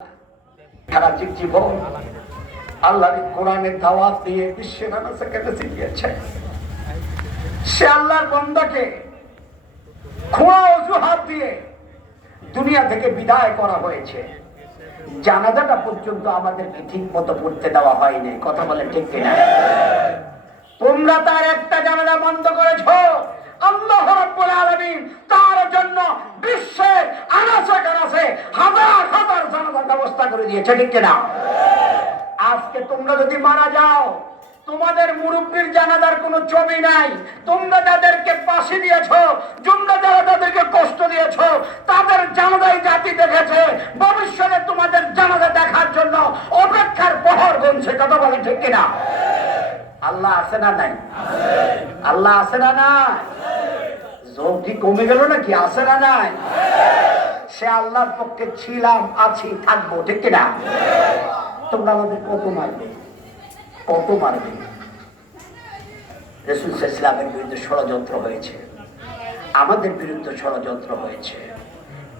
সারা জীবন আল্লাহর কোরআনের দাওয়াত দিয়ে বিশ্বের মানুষকে শিখিয়েছে। সে আল্লাহর বান্দাকে খোঁড়া অজুহাত দিয়ে দুনিয়া থেকে বিদায় করা হয়েছে। জানাজাটা পর্যন্ত আমাদেরকে ঠিক মতো পড়তে দেওয়া হয়নি। কথা বলে ঠিক কিনা? তোমরা তার একটা জানাজা বন্ধ করেছো। আল্লাহ রাব্বুল আলামিন তার জন্য বিশ্বের আনাচে কানাচে হাজার হাজার জানাজার ব্যবস্থা করে দিয়েছে। ঠিক কিনা? আজকে তোমরা যদি মারা যাও, তোমাদের মুরব্বীর জানাজার কোনো ছবি নাই। তোমরা যাদেরকে ফাঁসি দিয়েছো, তোমরা যারা তাদেরকে কষ্ট দিয়েছো, তাদের জানাজায় জাতি দেখেছে। ভবিষ্যতে তোমাদের জানাজা দেখার জন্য অপেক্ষার প্রহর গুনছে। কথা বলে ঠিক কিনা? আল্লাহ আছে না নাই? আল্লাহ আছে না নাই? জোর কি কমে গেল নাকি? আছে না নাই? সে আল্লাহর পক্ষে ছিলাম, আছি, থাকবো। ঠিক কিনা? তোমরা আমাদের কত মারবে, কত মারবে? রাসূল সাল্লাল্লাহু আলাইহি ওয়াসাল্লামের বিরুদ্ধে ষড়যন্ত্র হয়েছে, আমাদের বিরুদ্ধে ষড়যন্ত্র হয়েছে।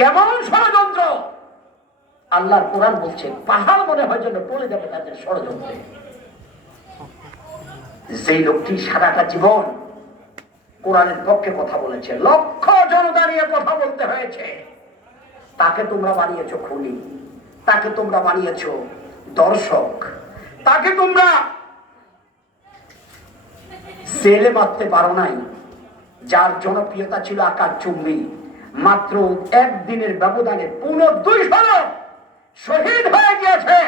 কেমন ষড়যন্ত্র? আল্লাহর কোরআন বলছে পাহাড় মনে হয় যেন পড়ে যাবে তাদের ষড়যন্ত্রে। যেই লোকটি সারাটা জীবন কোরআনের পক্ষে কথা বলেছে, লক্ষ জনতা নিয়ে কথা বলতে হয়েছে, তাকে তোমরা বানিয়েছো খুনি, তাকে তোমরা বানিয়েছো দর্শক, তাকে তোমরা জেলে মারতে পারো নাই। যার জনপ্রিয়তা ছিল আকাশচুম্বী, মাত্র একদিনের ব্যবধানে 250 শহীদ হয়ে গিয়েছে।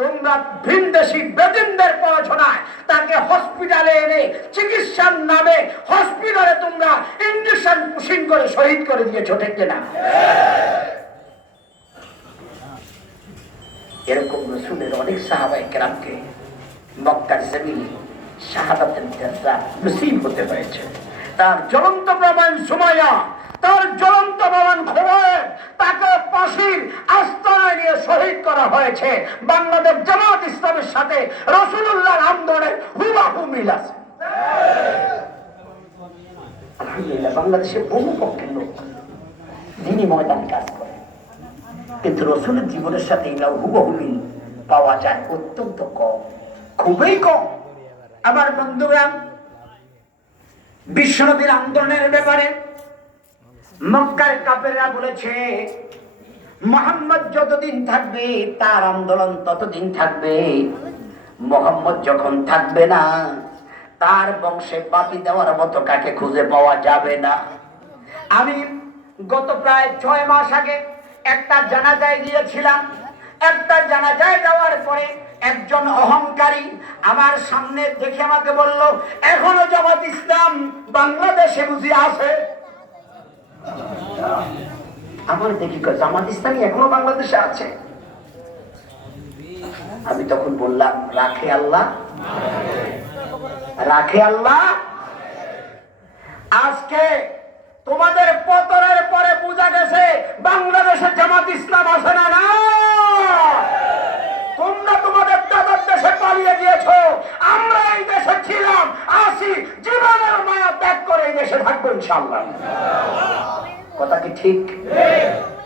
তোমরা ভিনদেশি বেদিনদের পড়াশোনায় তাকে হসপিটালে এনে চিকিৎসার নামে হসপিটালে তোমরা ইঞ্জেকশন পুশিং করে শহীদ করে দিয়েছো। ঠিক না? এরকম রাসূলের অনেক সাহাবায়ে কেরামকে মক্কার জমিনে শাহাদাতের দরজা নসিব হতে হয়েছে। তার জ্বলন্ত প্রমাণ সুমাইয়া, তার জ্বলন্ত প্রমাণ খোবায়েব, তাকে ফাঁসির আস্তানায় নিয়ে শহীদ করা হয়েছে। বাংলাদেশ জামাত ইসলামের সাথে রাসূলুল্লাহর আন্দোলনের হুবহু মিল আছে। আলহামদুলিল্লাহ, বাংলাদেশে বহু পক্ষের লোক দিনী ময়দানে কাজ করে, কিন্তু রাসূলের জীবনের সাথে এগুলো হুবহু মিল পাওয়া যায় অত্যন্ত কম, খুবই কম। আমার বন্ধুরা, বিশ্বনবীর আন্দোলনের ব্যাপারে মক্কার কাফেররা বলেছে মুহাম্মদ যতদিন থাকবে তার আন্দোলন ততদিন থাকবে। মুহাম্মদ যখন থাকবে না, তার বংশে বাতি দেওয়ার মতো কাকে খুঁজে পাওয়া যাবে না। আমি গত প্রায় 6 মাস আগে একটা জানাজায় গিয়েছিলাম। একটা জানাজায় যাওয়ার পরে একজন অহংকারী আমার সামনে দেখে আমাকে বলল, এখনো জামাত ইসলাম বাংলাদেশে বুঝি আছে? আমার দেখি জামাত ইসলামী এখনো বাংলাদেশে আছে। আমি তখন বললাম, রাখে আল্লাহ, রাখে আল্লাহ। আজকে তোমাদের পতনের পরে বোঝা গেছে বাংলাদেশে জামাত ইসলাম আছে না? না, তোমরা তোমাদের দাদার দেশে পালিয়ে গিয়েছো। আমরা এই দেশে ছিলাম, আছি, জীবনের মায়া ত্যাগ করে এই দেশে থাকবো ইনশাআল্লাহ। কথা কি ঠিক?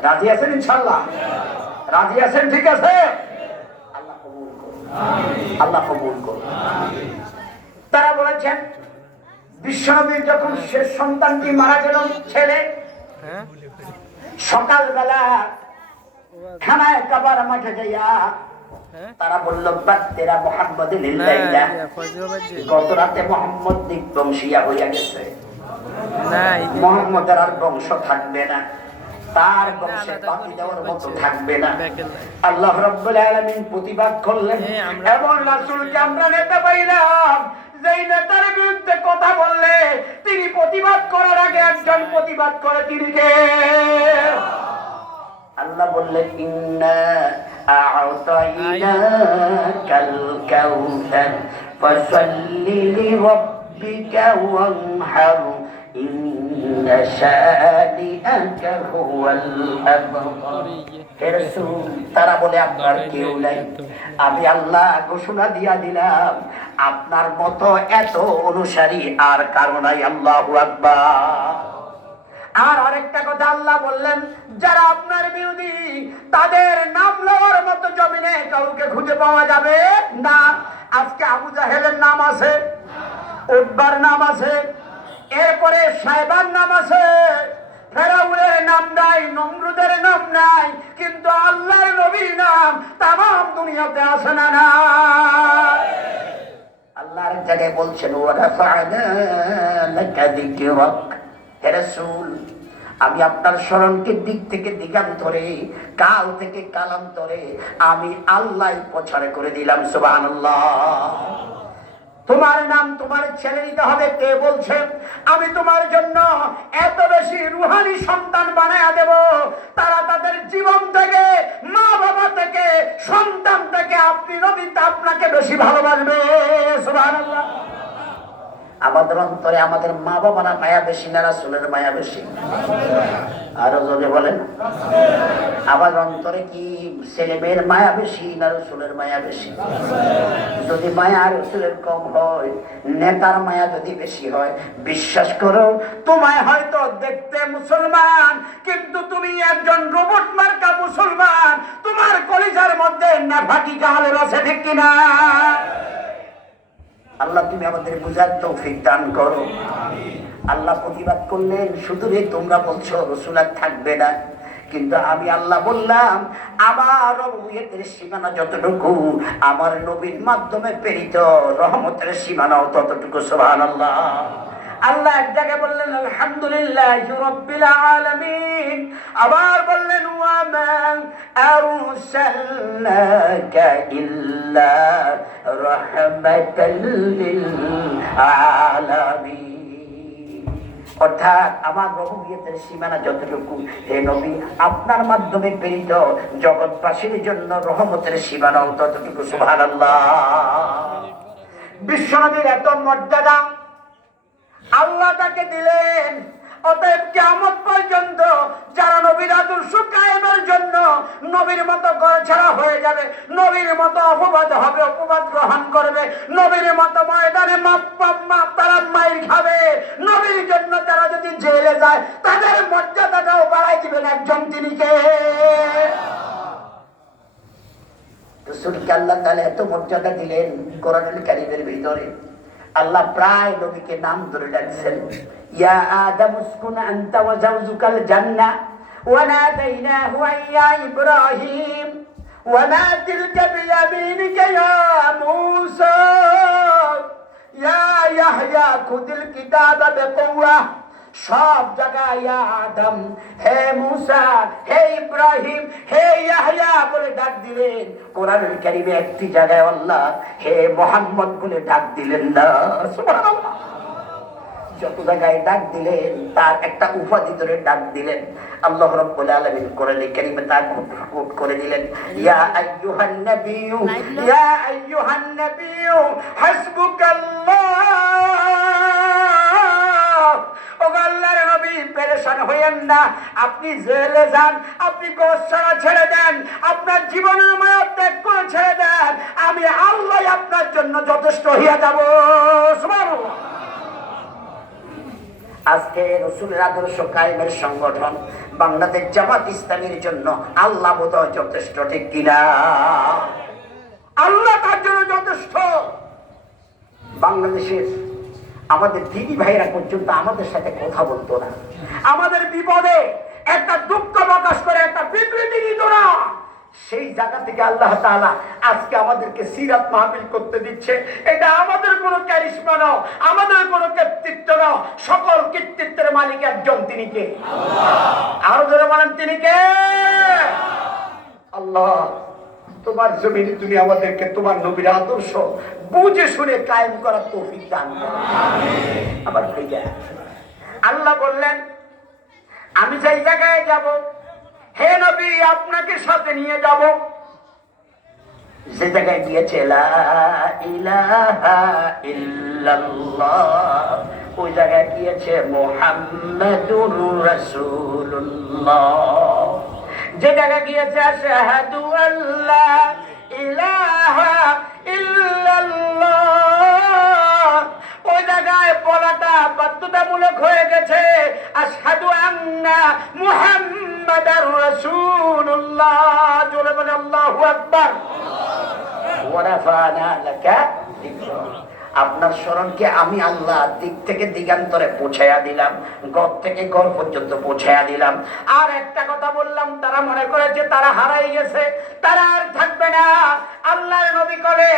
রাজি আছেন ইনশাআল্লাহ? রাজি আছেন? ঠিক আছে, আল্লাহ কবুল করুন, আল্লাহ কবুল করুন। তারা বলেছেন বিশ্বনবীর যখন শেষ সন্তানটি মারা গেল, ছেলে, সকালবেলা খানায় কাবার মাঠে যাইয়া তারা বলল, বাত্তেরা মুহাম্মদ লিল্লাইলা, গত রাতে মুহাম্মদ দিকবংশিয়া হইয়া গেছে, মুহাম্মদের আর বংশ থাকবে না, তার বংশে বাতি দেওয়ার মতো থাকবে না। আল্লাহ রাব্বুল আলামিন প্রতিবাদ করলেন, এমন রাসূলকে আমরা নেতা পাইলাম যেই নেতার বিরুদ্ধে কথা বললে তিনি প্রতিবাদ করার আগে একজন প্রতিবাদ করে, তিনি কে? আল্লাহ বললেন, ইন্না আ'তাইনাকাল কাউসার ফাসাল্লি লিরাব্বিকা ওয়ানহার ইন্না শানিআকা হুয়াল আবতার। হে রাসূল, তারা বলে আপনার কেউ নাই। আমি আল্লাহ ঘোষণা দিয়া দিলাম, আপনার মতো এত অনুসারী আর কারো নাই। আল্লাহু আকবার। আর আরেকটা কথা আল্লাহ বললেন, যারা আপনার বিরোধী তাদের নাম লওয়ার মতো জমিনে কাউকে খুঁজে পাওয়া যাবে না। আজকে আবু জাহেলের নাম আছে, উতবার নাম আছে, এরপরে সাইবার নাম আছে, ফেরাউনের নাম নাই, নমরুদের নাম নাই, কিন্তু আল্লাহর নবীর নাম তামাম দুনিয়াতে আছে না না? আল্লাহর জায়গায় বলছেন, ওয়া রাফা'না লাকা যিকরাক, হে রাসূল আমি আপনার স্মরণকে দিক থেকে দিগান্তরে, কাল থেকে কালান্তরে আমি আল্লাহই প্রচার করে দিলাম। সুবহানাল্লাহ। তোমার নাম তোমার ছেড়ে দিতে হবে। কে বলছে? আমি তোমার জন্য এত বেশি রুহানি সন্তান বানায়া দেব, তারা তাদের জীবন থেকে, মা বাবা থেকে, সন্তান থেকে আপনি নবীতে আপনাকে বেশি ভালোবাসবে। সুবহানাল্লাহ। আমাদের অন্তরে আমাদের মা বাবারা মায়া বেশি না রাসূলের মায়া বেশি? আরো জোরে বলেন। আমার অন্তরে কি ছেলে মেয়ের মায়া বেশি না রাসূলের মায়া বেশি? যদি মায়া রাসূলের কম হয়, নেতার মায়া যদি বেশি হয়, বিশ্বাস করো তোমায় হয়তো দেখতে মুসলমান, কিন্তু তুমি একজন রোবট মার্কা মুসলমান। তোমার কলিজার মধ্যে নাফাকি গালের আছে, ঠিক কিনা? আল্লাহ তুমি আমাদের বুঝার তৌফিক দান করো। আল্লাহ প্রতিবাদ করলেন, শুধু রে তোমরা বলছো রাসূল আর থাকবে না, কিন্তু আমি আল্লাহ বললাম আমার রহমতের সীমানা যতটুকু, আমার নবীর মাধ্যমে প্রেরিত রহমতের সীমানাও ততটুকু। সুবহানাল্লাহ। আল্লাহ এক জায়গায় বললেন আলহামদুলিল্লাহি রাব্বিল আলামিন, আবার বললেন ওয়া মা আরসালনাকা ইল্লা রাহমাতাল লিল আলামিন। অর্থাৎ আমার রহমতের সীমানা যতটুকু, হে নবী আপনার মাধ্যমে প্রেরিত জগৎবাসীর জন্য রহমতের সীমানাও ততটুকু। সুবহানাল্লাহ। বিশ্বনবীর এত মর্যাদা আল্লাহ তাকে দিলেন। অতএব কিয়ামত পর্যন্ত যারা নবীর আদর্শ কায়েমের জন্য নবীর মতো ঘর ছাড়া হয়ে যাবে, নবীর মতো অপবাদ হবে, অপবাদ গ্রহণ করবে, নবীর মতো ময়দানে মাপ তারা মাইর খাবে, নবীর জন্য তারা যদি জেলে যায় তাদের মর্যাদাটাও বাড়াই দিবেন একজন, তিনি কে? রাসূলকে আল্লাহ তাআলা এত মর্যাদা দিলেন কোরআনুল কারীমের ভিতরে। আল্লাহ প্রায় নবীকে নাম ধরে ডাকছেন, ইয়া আদম উসকুন আনতা ওয়া যাওজুকাল জান্নাহ ওয়া নাদাইনাহু ইয়া ইব্রাহিম ওয়া মা তিলকা বিয়ামিনিকা ইয়া মূসা ইয়া ইয়াহইয়া খুযিল কিতাবা বিকুওয়া। সব জায়গায় ইয়া আদম, হে মূসা, হে ইব্রাহিম, হে ইয়াহইয়া বলে ডাক দিলেন। কোরআনুল কারীমে একটি জায়গায় আল্লাহ হে মুহাম্মদ বলে ডাক দিলেন না। সুবহানাল্লাহ। যত জায়গায় ডাক দিলেন তার একটা উপাধি ধরে ডাক দিলেন। আল্লাহ রাব্বুল আলামিন কোরআনুল কারীমে তা কোট করে দিলেন, ইয়া আইয়ুহান নাবিয়্যু, ইয়া আইয়ুহান নাবিয়্যু হাসবুকাল্লাহ। ও আল্লাহর নবী পেরেশান হইয়েন না, আপনি জেলে যান, আপনি গোশ ছাড়া ছেড়ে দেন, আপনার জীবনের মায়া ত্যাগ করে ছেড়ে দেন, আমি আল্লাহ আপনার জন্য যথেষ্ট হইয়া যাব। সুবহানাল্লাহ। আজকে রাসূলের আদর্শ কায়েমের সংগঠন বাংলাদেশ জামাত ইসলামীর জন্য আল্লাহ বোধহয় যথেষ্ট, ঠিক কিনা? আল্লাহ তার জন্য যথেষ্ট। বাংলাদেশের আমাদের দিদি ভাইরা পর্যন্ত আমাদের সাথে কথা বলতো না, আমাদের বিপদে একটা দুঃখ প্রকাশ করে একটা বিবৃতি দিত না। সেই জায়গা থেকে আল্লাহ তাআলা আজকে আমাদেরকে সিরাত মাহফিল করতে দিচ্ছে। এটা আমাদের কোনো ক্যারিশমা নয়, আমাদের কোনো কৃতিত্ব নয়, সকল কৃতিত্বের মালিক একজন, তিনি কে? আল্লাহ। আরো জোরে বলেন, তিনি কে? আল্লাহ। তোমার জমিনে তুমি আমাদেরকে তোমার নবীর আদর্শ বুঝে শুনে কায়েম করার তৌফিক দান করো। আমিন। আবার ভাইয়া আল্লাহ বললেন, আমি যেই জায়গায় যাব, হে নবী আপনাকে সাথে নিয়ে যাব। যে জায়গায় গিয়েছে লা ইলাহা ইল্লাল্লাহ, ওই জায়গায় গিয়েছে মুহাম্মাদুর রাসূলুল্লাহ। যে জায়গায় গিয়েছে আশহাদু আল্লা ইলাহা ইল্লাল্লাহ, ওই জায়গায় বলাটা বাধ্যতামূলক হয়ে গেছে আশহাদু আন্না আকবার। ওয়া রাফা'না লাকা যিকরাক। আপনার স্মরণকে আমি আল্লাহ দিক থেকে দিগান্তরে পৌঁছায়া দিলাম, ঘর থেকে ঘর পর্যন্ত পৌঁছায়া দিলাম। আর একটা কথা বললাম, তারা মনে করে যে তারা হারাই গেছে, তারা আর থাকবে না। আল্লাহর নবী করে